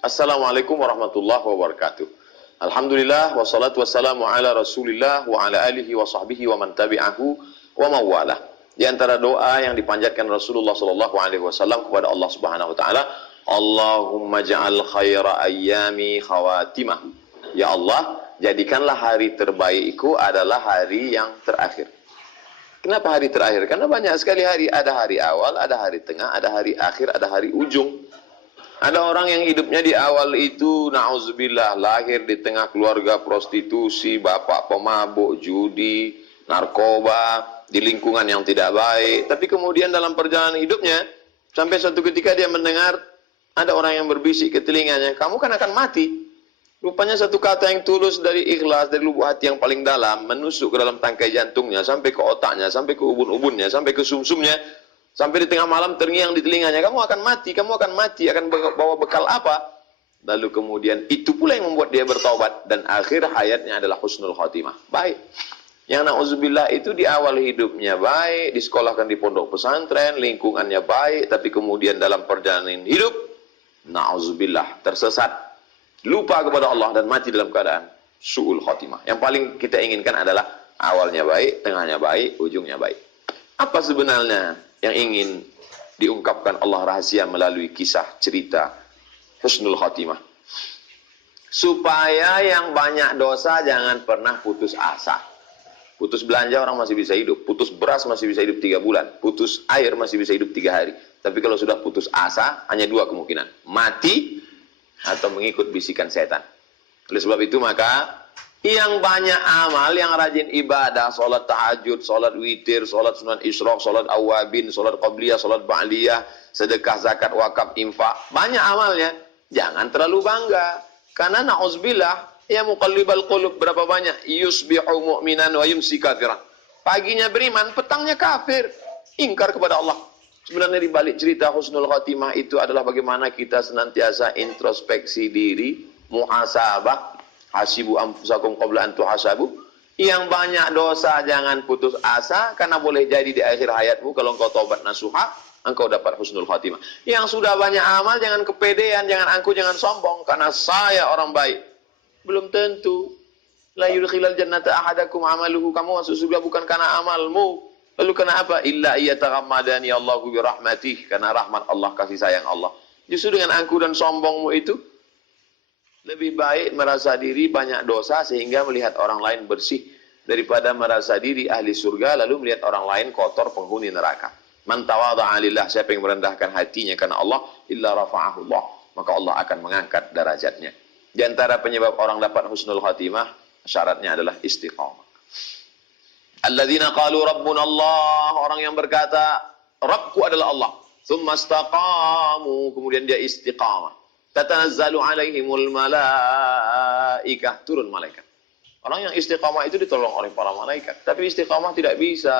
Assalamualaikum warahmatullahi wabarakatuh. Alhamdulillah wassalatu wassalamu ala Rasulillah wa ala alihi wa sahbihi wa man tabi'ahu wa mawalah. Di antara doa yang dipanjatkan Rasulullah sallallahu alaihi wasallam kepada Allah Subhanahu wa taala, Allahumma ja'al khaira ayyami khawatimah. Ya Allah, jadikanlah hari terbaikku adalah hari yang terakhir. Kenapa hari terakhir? Karena banyak sekali hari. Ada hari awal, ada hari tengah, ada hari akhir, ada hari ujung. Ada orang yang hidupnya di awal itu, na'udzubillah, lahir di tengah keluarga prostitusi, bapak pemabuk, judi, narkoba, di lingkungan yang tidak baik. Tapi kemudian dalam perjalanan hidupnya, sampai suatu ketika dia mendengar ada orang yang berbisik ke telinganya, kamu kan akan mati. Rupanya satu kata yang tulus dari ikhlas, dari lubuk hati yang paling dalam, menusuk ke dalam tangkai jantungnya, sampai ke otaknya, sampai ke ubun-ubunnya, sampai ke sumsumnya, sampai di tengah malam terngiang di telinganya, kamu akan mati, akan bawa bekal apa? Lalu kemudian itu pula yang membuat dia bertaubat, dan akhir hayatnya adalah husnul khotimah. Baik. Yang na'udzubillah itu di awal hidupnya baik, disekolahkan di pondok pesantren, lingkungannya baik, tapi kemudian dalam perjalanan hidup, na'udzubillah, tersesat, lupa kepada Allah dan mati dalam keadaan su'ul khotimah. Yang paling kita inginkan adalah awalnya baik, tengahnya baik, ujungnya baik. Apa sebenarnya yang ingin diungkapkan Allah rahasia melalui kisah cerita husnul khotimah? Supaya yang banyak dosa jangan pernah putus asa. Putus belanja orang masih bisa hidup, putus beras masih bisa hidup 3 bulan, putus air masih bisa hidup 3 hari. Tapi kalau sudah putus asa, hanya 2 kemungkinan, mati atau mengikut bisikan setan. Oleh sebab itu maka yang banyak amal, yang rajin ibadah, sholat tahajud, sholat witir, sholat sunat isyraq, sholat awabin, sholat qabliyah, sholat ba'liyah, sedekah, zakat, wakaf, infak, banyak amalnya. Jangan terlalu bangga, karena na'udzubillah, ya muqallibal qulub, berapa banyak yusbihu mu'minan wa yumsi kafiran. Paginya beriman, petangnya kafir, ingkar kepada Allah. Sebenarnya di balik cerita husnul khotimah itu adalah bagaimana kita senantiasa introspeksi diri, muhasabah, hasibu anfusakum qabla an tuhasabu. Yang banyak dosa jangan putus asa, karena boleh jadi di akhir hayatmu kalau engkau taubat nasuha, engkau dapat husnul khotimah. Yang sudah banyak amal jangan kepedean, jangan angkuh, jangan sombong, karena saya orang baik. Belum tentu. La yudkhilal jannata ahadakum amaluhu, kamu masuk surga bukan karena amalmu. Lalu kenapa? Illa iyataghammadani Allahu bi rahmatih, karena rahmat Allah, kasih sayang Allah. Justru dengan angkuh dan sombongmu itu lebih baik merasa diri banyak dosa sehingga melihat orang lain bersih daripada merasa diri ahli surga lalu melihat orang lain kotor penghuni neraka. Man tawadha'a lillah, siapa yang merendahkan hatinya karena Allah, illa rafa'ahu Allah, maka Allah akan mengangkat derajatnya. Di antara penyebab orang dapat husnul khatimah, syaratnya adalah istiqamah. Alladzina qalu rabbuna Allah, orang yang berkata Rabbku adalah Allah, tsumma istaqamu, kemudian dia istiqamah, tatanazzalu alaihimul malaikah, turun malaikat. Orang yang istiqamah itu ditolong oleh para malaikat. Tapi istiqamah tidak bisa,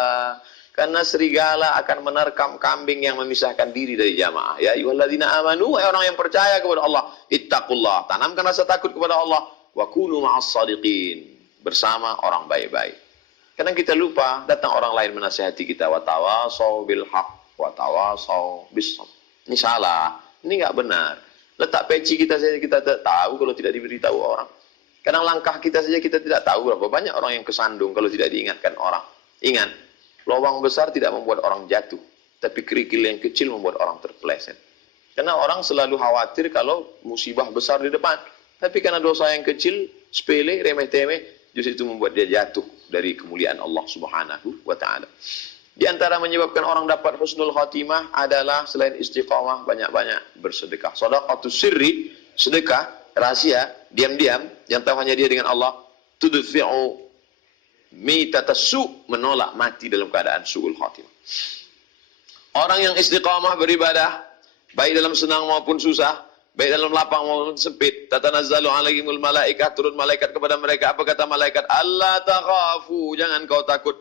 karena serigala akan menerkam kambing yang memisahkan diri dari jamaah. Ya ayyuhalladzina amanu, orang yang percaya kepada Allah, ittaqullah, tanamkan rasa takut kepada Allah, wa kunu ma'as shadiqin, bersama orang baik-baik. Kadang kita lupa, datang orang lain menasihati kita, wa tawasau bil haq, wa tawasau bis sabr. Ini salah, ini nggak benar. Letak peci kita saja kita tidak tahu kalau tidak diberitahu orang. Kadang langkah kita saja kita tidak tahu berapa banyak orang yang kesandung kalau tidak diingatkan orang. Ingat, lubang besar tidak membuat orang jatuh, tapi kerikil yang kecil membuat orang terpeleset. Karena orang selalu khawatir kalau musibah besar di depan, tapi karena dosa yang kecil, sepele, remeh-temeh, justru itu membuat dia jatuh dari kemuliaan Allah Subhanahu wa ta'ala. Di antara menyebabkan orang dapat husnul khatimah adalah selain istiqamah, banyak-banyak bersedekah. Shadaqatus sirri, sedekah rahasia, diam-diam, yang tahu hanya dia dengan Allah, tudfi'u mitatassu, menolak mati dalam keadaan su'ul khatimah. Orang yang istiqamah beribadah, baik dalam senang maupun susah, baik dalam lapang maupun sempit, tatanazzalu alaihimul malaikah, turun malaikat kepada mereka. Apa kata malaikat? Allah takhafu, jangan kau takut,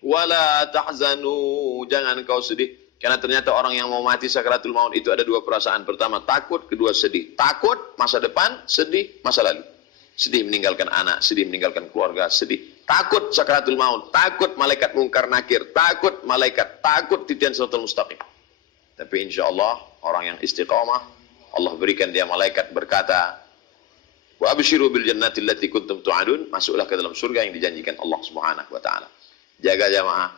wala tahzanu, jangan kau sedih. Karena ternyata orang yang mau mati sakaratul maut itu ada 2 perasaan. Pertama takut, kedua sedih. Takut masa depan, sedih masa lalu. Sedih meninggalkan anak, sedih meninggalkan keluarga, sedih. Takut sakaratul maut, takut malaikat mungkar nakir, takut malaikat, takut titian siratal mustaqim. Tapi insya Allah orang yang istiqamah Allah berikan dia malaikat berkata, wa abshiru bil jannati allati kuntum tu'adun, masuklah ke dalam surga yang dijanjikan Allah Subhanahu wa taala. Jaga jamaah,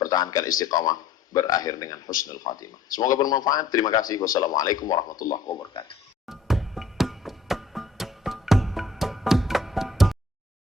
pertahankan istiqamah, berakhir dengan husnul khatimah. Semoga bermanfaat. Terima kasih. Wassalamualaikum warahmatullahi wabarakatuh.